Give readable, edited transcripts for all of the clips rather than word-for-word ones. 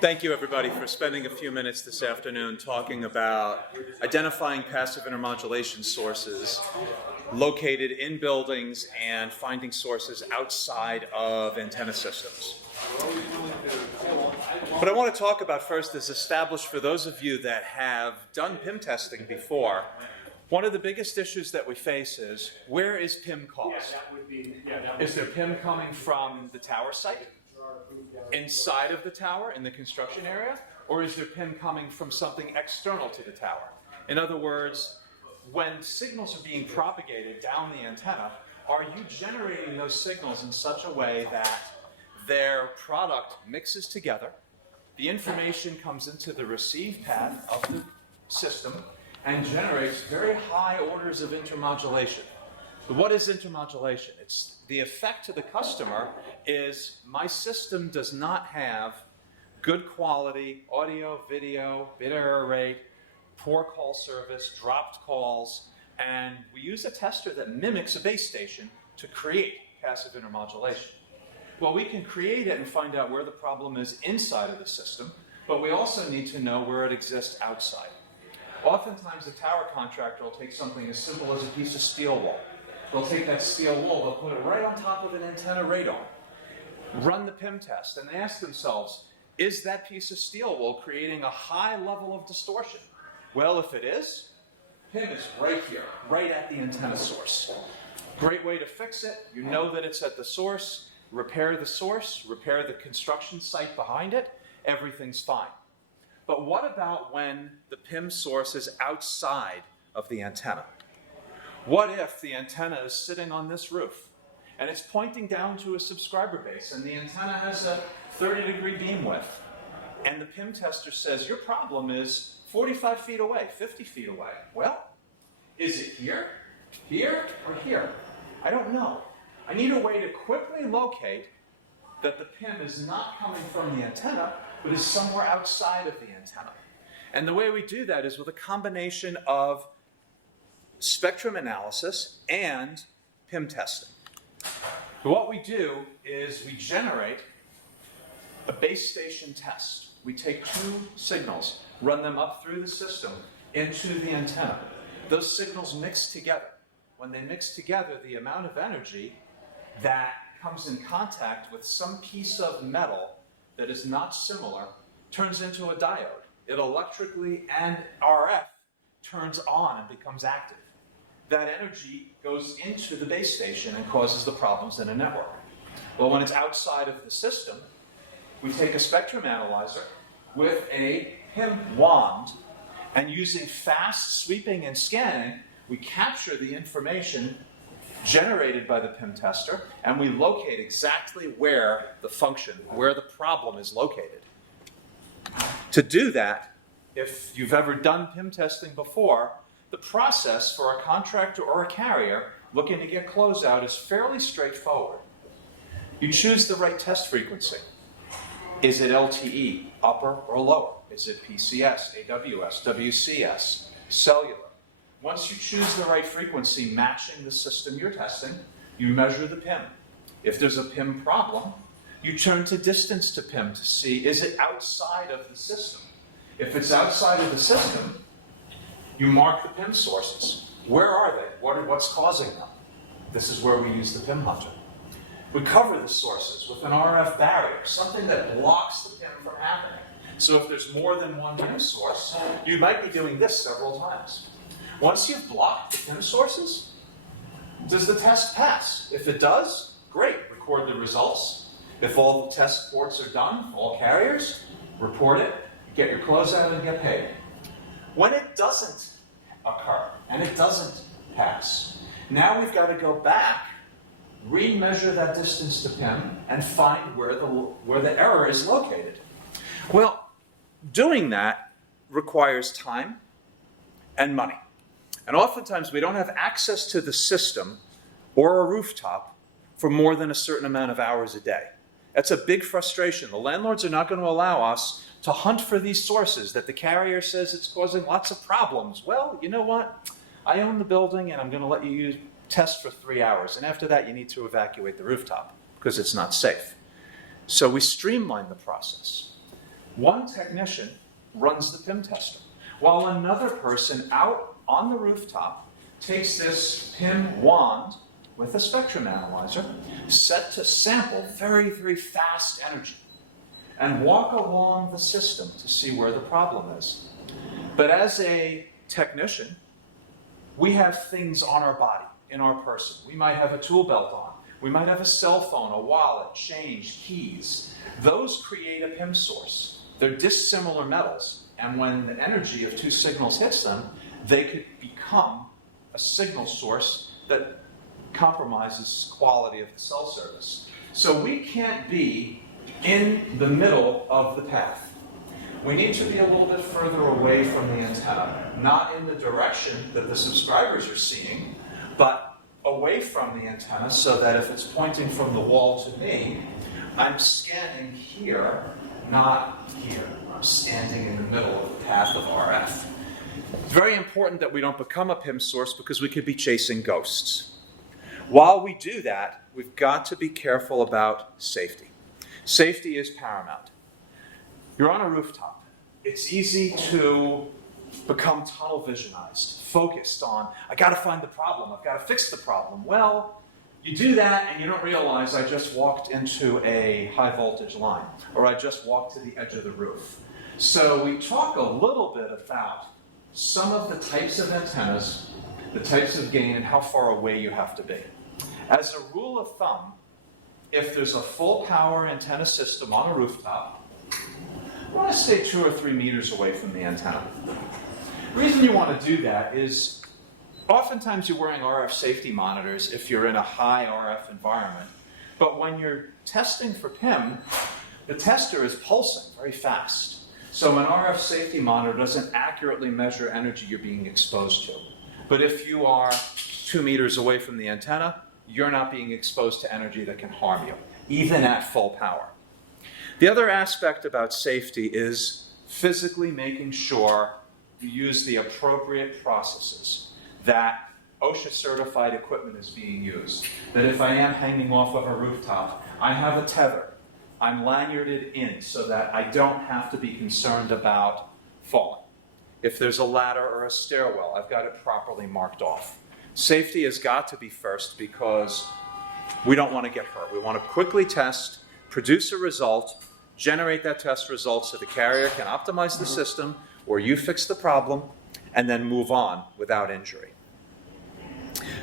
Thank you, everybody, for spending a few minutes this afternoon talking about identifying passive intermodulation sources located in buildings and finding sources outside of antenna systems. What I want to talk about first is establish for those of you that have done PIM testing before, one of the biggest issues that we face is, where is PIM caused? Is there PIM coming from the tower site, inside of the tower, in the construction area, or is there PIM coming from something external to the tower? In other words, when signals are being propagated down the antenna, are you generating those signals in such a way that their product mixes together, the information comes into the receive path of the system, and generates very high orders of intermodulation? But what is intermodulation? It's the effect to the customer is my system does not have good quality audio, video, bit error rate, poor call service, dropped calls, and we use a tester that mimics a base station to create passive intermodulation. Well, we can create it and find out where the problem is inside of the system, but we also need to know where it exists outside. Oftentimes, the tower contractor will take something as simple as a piece of steel wool. They'll take that steel wool, they'll put it right on top of an antenna radar, run the PIM test, and they ask themselves, is that piece of steel wool creating a high level of distortion? Well, if it is, PIM is right here, right at the antenna source. Great way to fix it. You know that it's at the source, repair the construction site behind it, everything's fine. But what about when the PIM source is outside of the antenna? What if the antenna is sitting on this roof and it's pointing down to a subscriber base and the antenna has a 30-degree beam width and the PIM tester says your problem is 45 feet away, 50 feet away? Well, is it here, here, or here? I don't know. I need a way to quickly locate that the PIM is not coming from the antenna, but is somewhere outside of the antenna. And the way we do that is with a combination of spectrum analysis and PIM testing. What we do is we generate a base station test. We take two signals, run them up through the system into the antenna. Those signals mix together. When they mix together, the amount of energy that comes in contact with some piece of metal that is not similar turns into a diode. It electrically and RF turns on and becomes active. That energy goes into the base station and causes the problems in a network. Well, when it's outside of the system, we take a spectrum analyzer with a PIM wand, and using fast sweeping and scanning, we capture the information generated by the PIM tester, and we locate exactly where the problem is located. To do that, if you've ever done PIM testing before, the process for a contractor or a carrier looking to get closeout is fairly straightforward. You choose the right test frequency. Is it LTE, upper or lower? Is it PCS, AWS, WCS, cellular? Once you choose the right frequency matching the system you're testing, you measure the PIM. If there's a PIM problem, you turn to distance to PIM to see, is it outside of the system? If it's outside of the system, you mark the PIM sources. Where are they? What's causing them? This is where we use the PIM hunter. We cover the sources with an RF barrier, something that blocks the PIM from happening. So if there's more than one PIM source, you might be doing this several times. Once you've blocked the PIM sources, does the test pass? If it does, great, record the results. If all the test ports are done, all carriers, report it, get your closeout, and get paid. When it doesn't occur, and it doesn't pass, now we've got to go back, remeasure that distance to PIM, and find where the error is located. Well, doing that requires time and money. And oftentimes we don't have access to the system or a rooftop for more than a certain amount of hours a day. That's a big frustration. The landlords are not going to allow us to hunt for these sources that the carrier says it's causing lots of problems. Well, you know what? I own the building and I'm going to let you test for 3 hours. And after that, you need to evacuate the rooftop because it's not safe. So we streamline the process. One technician runs the PIM tester, while another person out on the rooftop takes this PIM wand with a spectrum analyzer set to sample very, very fast energy and walk along the system to see where the problem is. But as a technician, we have things on our body, in our person. We might have a tool belt on. We might have a cell phone, a wallet, change, keys. Those create a PIM source. They're dissimilar metals, and when the energy of two signals hits them, they could become a signal source that compromises quality of the cell service. So we can't be in the middle of the path. We need to be a little bit further away from the antenna, not in the direction that the subscribers are seeing, but away from the antenna so that if it's pointing from the wall to me, I'm scanning here, not here. I'm standing in the middle of the path of RF. It's very important that we don't become a PIM source because we could be chasing ghosts. While we do that, we've got to be careful about safety. Safety is paramount. You're on a rooftop. It's easy to become tunnel visionized, focused on, I got to find the problem, I've got to fix the problem. Well, you do that and you don't realize I just walked into a high voltage line, or I just walked to the edge of the roof. So we talk a little bit about some of the types of antennas, the types of gain, and how far away you have to be. As a rule of thumb, if there's a full power antenna system on a rooftop, you want to stay 2 or 3 meters away from the antenna. The reason you want to do that is oftentimes you're wearing RF safety monitors if you're in a high RF environment, but when you're testing for PIM, the tester is pulsing very fast. So an RF safety monitor doesn't accurately measure energy you're being exposed to. But if you are 2 meters away from the antenna, you're not being exposed to energy that can harm you, even at full power. The other aspect about safety is physically making sure you use the appropriate processes, that OSHA certified equipment is being used, that if I am hanging off of a rooftop, I have a tether. I'm lanyarded in so that I don't have to be concerned about falling. If there's a ladder or a stairwell, I've got it properly marked off. Safety has got to be first because we don't want to get hurt. We want to quickly test, produce a result, generate that test result so the carrier can optimize the system or you fix the problem and then move on without injury.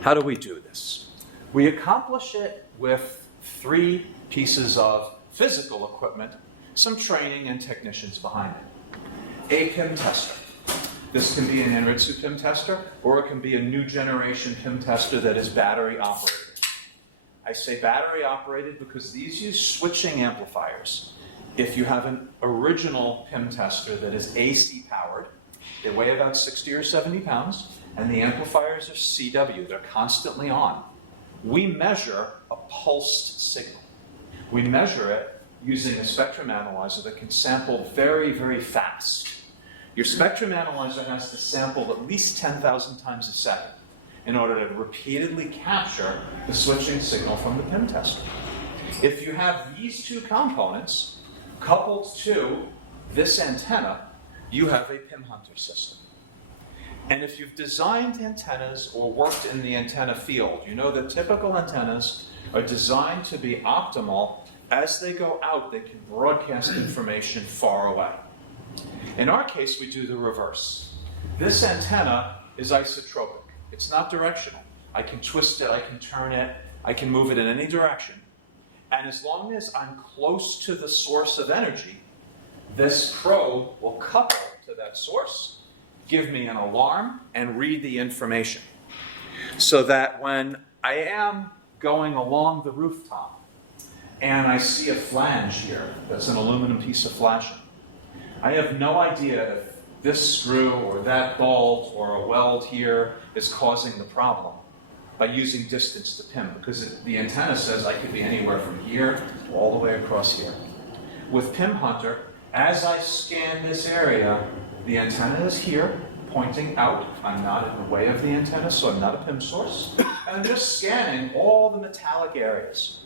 How do we do this? We accomplish it with 3 pieces of physical equipment, some training and technicians behind it. A PIM tester. This can be an Anritsu PIM tester, or it can be a new generation PIM tester that is battery operated. I say battery operated because these use switching amplifiers. If you have an original PIM tester that is AC powered, they weigh about 60 or 70 pounds, and the amplifiers are CW. They're constantly on. We measure a pulsed signal. We measure it using a spectrum analyzer that can sample very, very fast. Your spectrum analyzer has to sample at least 10,000 times a second in order to repeatedly capture the switching signal from the PIM tester. If you have these 2 components coupled to this antenna, you have a PIM hunter system. And if you've designed antennas or worked in the antenna field, you know that typical antennas are designed to be optimal. As they go out, they can broadcast information far away. In our case, we do the reverse. This antenna is isotropic. It's not directional. I can twist it, I can turn it, I can move it in any direction. And as long as I'm close to the source of energy, this probe will couple to that source, give me an alarm, and read the information. So that when I am going along the rooftop and I see a flange here that's an aluminum piece of flashing, I have no idea if this screw or that bolt or a weld here is causing the problem by using distance to PIM, because the antenna says I could be anywhere from here all the way across here. With PIM Hunter, as I scan this area, the antenna is here, pointing out. I'm not in the way of the antenna, so I'm not a PIM source. And I'm just scanning all the metallic areas.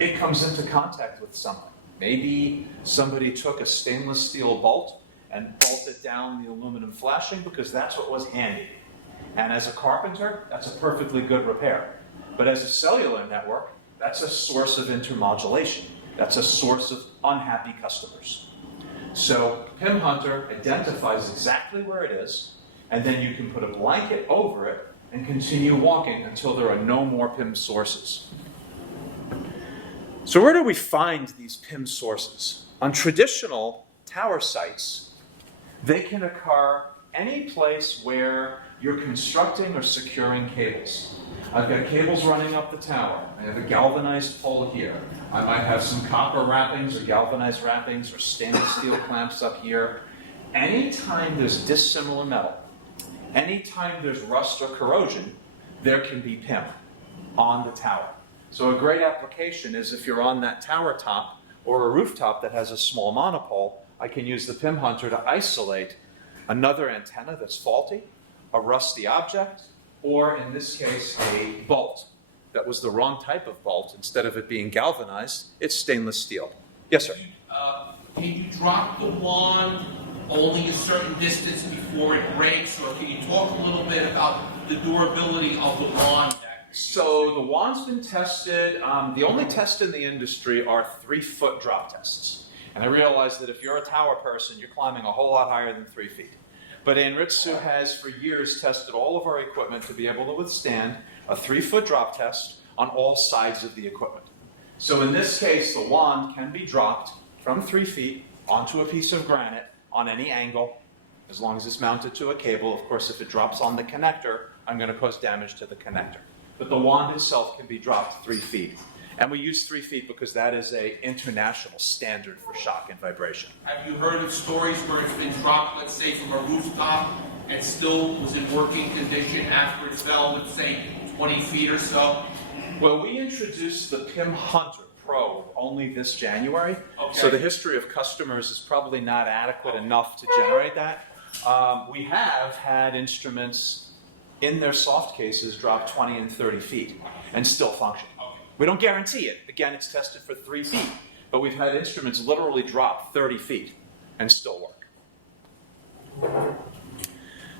it comes into contact with something. Maybe somebody took a stainless steel bolt and bolted down the aluminum flashing because that's what was handy. And as a carpenter, that's a perfectly good repair. But as a cellular network, that's a source of intermodulation. That's a source of unhappy customers. So PIM Hunter identifies exactly where it is, and then you can put a blanket over it and continue walking until there are no more PIM sources. So where do we find these PIM sources? On traditional tower sites, they can occur any place where you're constructing or securing cables. I've got cables running up the tower. I have a galvanized pole here. I might have some copper wrappings or galvanized wrappings or stainless steel clamps up here. Anytime there's dissimilar metal, anytime there's rust or corrosion, there can be PIM on the tower. So a great application is if you're on that tower top or a rooftop that has a small monopole, I can use the PIM Hunter to isolate another antenna that's faulty, a rusty object, or in this case, a bolt that was the wrong type of bolt. Instead of it being galvanized, it's stainless steel. Yes, sir? Can you drop the wand only a certain distance before it breaks, or can you talk a little bit about the durability of the wand? So the wand's been tested. The only test in the industry are 3-foot drop tests. And I realize that if you're a tower person, you're climbing a whole lot higher than 3 feet. But Anritsu has for years tested all of our equipment to be able to withstand a 3-foot drop test on all sides of the equipment. So in this case, the wand can be dropped from 3 feet onto a piece of granite on any angle, as long as it's mounted to a cable. Of course, if it drops on the connector, I'm going to cause damage to the connector. But the wand itself can be dropped 3 feet. And we use 3 feet because that is an international standard for shock and vibration. Have you heard of stories where it's been dropped, let's say, from a rooftop and still was in working condition after it fell, let's say, 20 feet or so? Well, we introduced the PIM Hunter Pro only this January. Okay. So the history of customers is probably not adequate enough to generate that. We have had instruments in their soft cases drop 20 and 30 feet and still function. We don't guarantee it. Again, it's tested for 3 feet. But we've had instruments literally drop 30 feet and still work.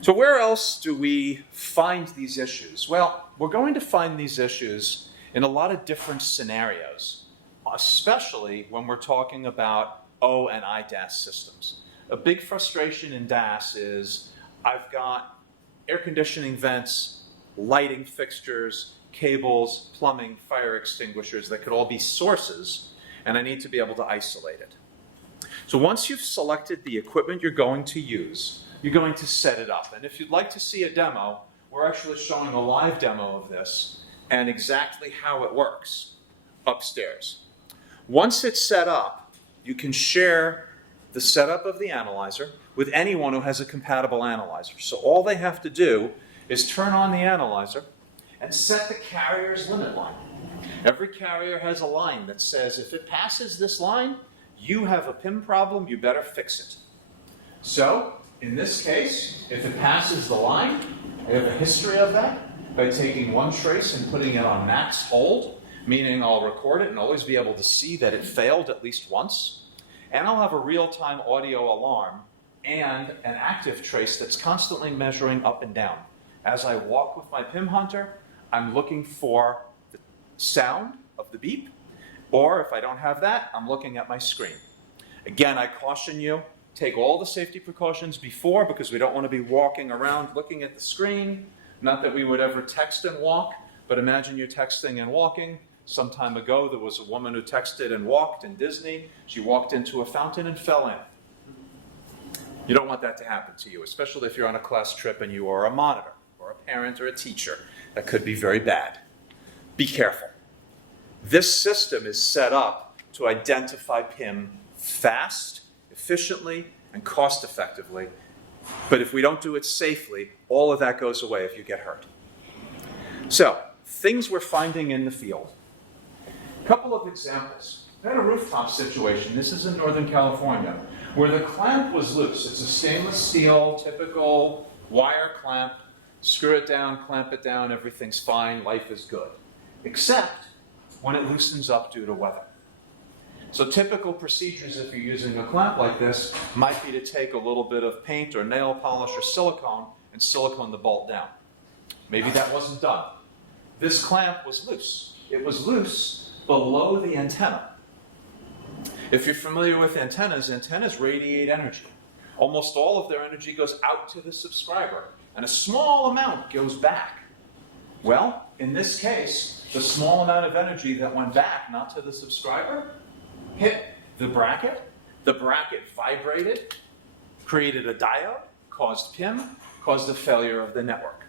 So where else do we find these issues? Well, we're going to find these issues in a lot of different scenarios, especially when we're talking about O and I DAS systems. A big frustration in DAS is I've got air conditioning vents, lighting fixtures, cables, plumbing, fire extinguishers that could all be sources, and I need to be able to isolate it. So once you've selected the equipment you're going to use, you're going to set it up. And if you'd like to see a demo, we're actually showing a live demo of this and exactly how it works upstairs. Once it's set up, you can share the setup of the analyzer with anyone who has a compatible analyzer. So all they have to do is turn on the analyzer and set the carrier's limit line. Every carrier has a line that says if it passes this line, you have a PIM problem, you better fix it. So, in this case, if it passes the line, I have a history of that by taking one trace and putting it on max hold, meaning I'll record it and always be able to see that it failed at least once. And I'll have a real-time audio alarm and an active trace that's constantly measuring up and down. As I walk with my PIM Hunter, I'm looking for the sound of the beep, or if I don't have that, I'm looking at my screen. Again, I caution you, take all the safety precautions before because we don't want to be walking around looking at the screen. Not that we would ever text and walk, but imagine you're texting and walking. Some time ago, there was a woman who texted and walked in Disney. She walked into a fountain and fell in. You don't want that to happen to you, especially if you're on a class trip and you are a monitor or a parent or a teacher. That could be very bad. Be careful. This system is set up to identify PIM fast, efficiently, and cost-effectively. But if we don't do it safely, all of that goes away if you get hurt. So, things we're finding in the field. A couple of examples. I had a rooftop situation, this is in Northern California, where the clamp was loose. It's a stainless steel, typical wire clamp. Screw it down, clamp it down, everything's fine, life is good. Except when it loosens up due to weather. So typical procedures if you're using a clamp like this might be to take a little bit of paint or nail polish or silicone and silicone the bolt down. Maybe that wasn't done. This clamp was loose. It was loose below the antenna. If you're familiar with antennas, antennas radiate energy. Almost all of their energy goes out to the subscriber, and a small amount goes back. Well, in this case, the small amount of energy that went back, not to the subscriber, hit the bracket vibrated, created a diode, caused PIM, caused a failure of the network.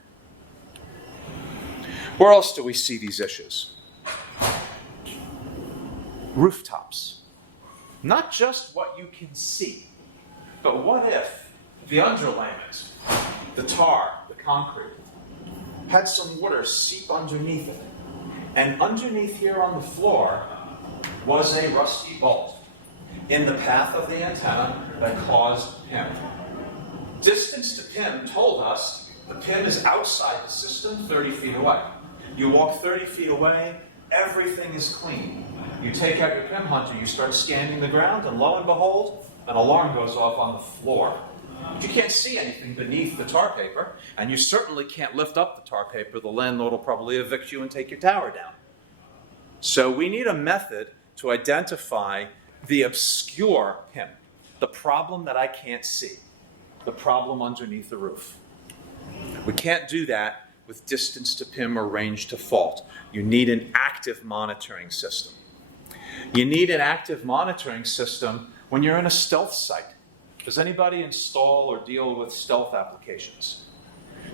Where else do we see these issues? Rooftops. Not just what you can see, but what if the underlayment, the tar, the concrete, had some water seep underneath it, and underneath here on the floor was a rusty bolt in the path of the antenna that caused PIM. Distance to PIM told us the PIM is outside the system 30 feet away. You walk 30 feet away, everything is clean. You take out your PIM hunter, you start scanning the ground, and lo and behold, an alarm goes off on the floor. You can't see anything beneath the tar paper, and you certainly can't lift up the tar paper. The landlord will probably evict you and take your tower down. So we need a method to identify the obscure PIM, the problem that I can't see, the problem underneath the roof. We can't do that with distance to PIM or range to fault. You need an active monitoring system. You need an active monitoring system when you're in a stealth site. Does anybody install or deal with stealth applications?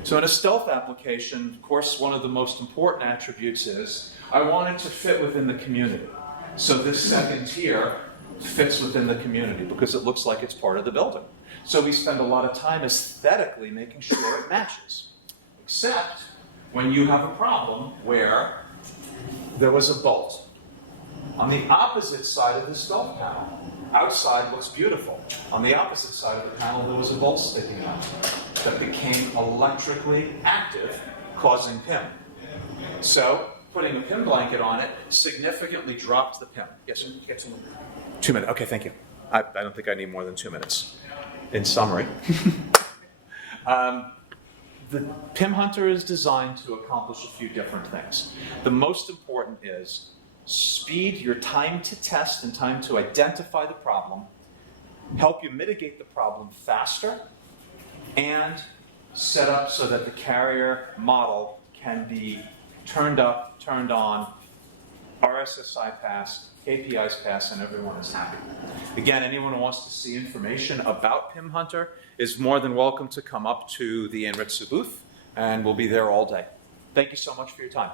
So in a stealth application, of course, one of the most important attributes is I want it to fit within the community. So this second tier fits within the community because it looks like it's part of the building. So we spend a lot of time aesthetically making sure it matches. Except when you have a problem where there was a bolt on the opposite side of the stealth panel. Outside looks beautiful. On the opposite side of the panel, there was a bolt sticking out that became electrically active, causing PIM. So putting a PIM blanket on it significantly dropped the PIM. Yes, sir? 2 minutes. Okay, thank you. I don't think I need more than 2 minutes. In summary, the PIM hunter is designed to accomplish a few different things. The most important is speed your time to test and time to identify the problem, help you mitigate the problem faster, and set up so that the carrier model can be turned up, turned on, RSSI passed, KPIs passed, and everyone is happy. Again, anyone who wants to see information about PIM Hunter is more than welcome to come up to the Anritsu booth, and we'll be there all day. Thank you so much for your time.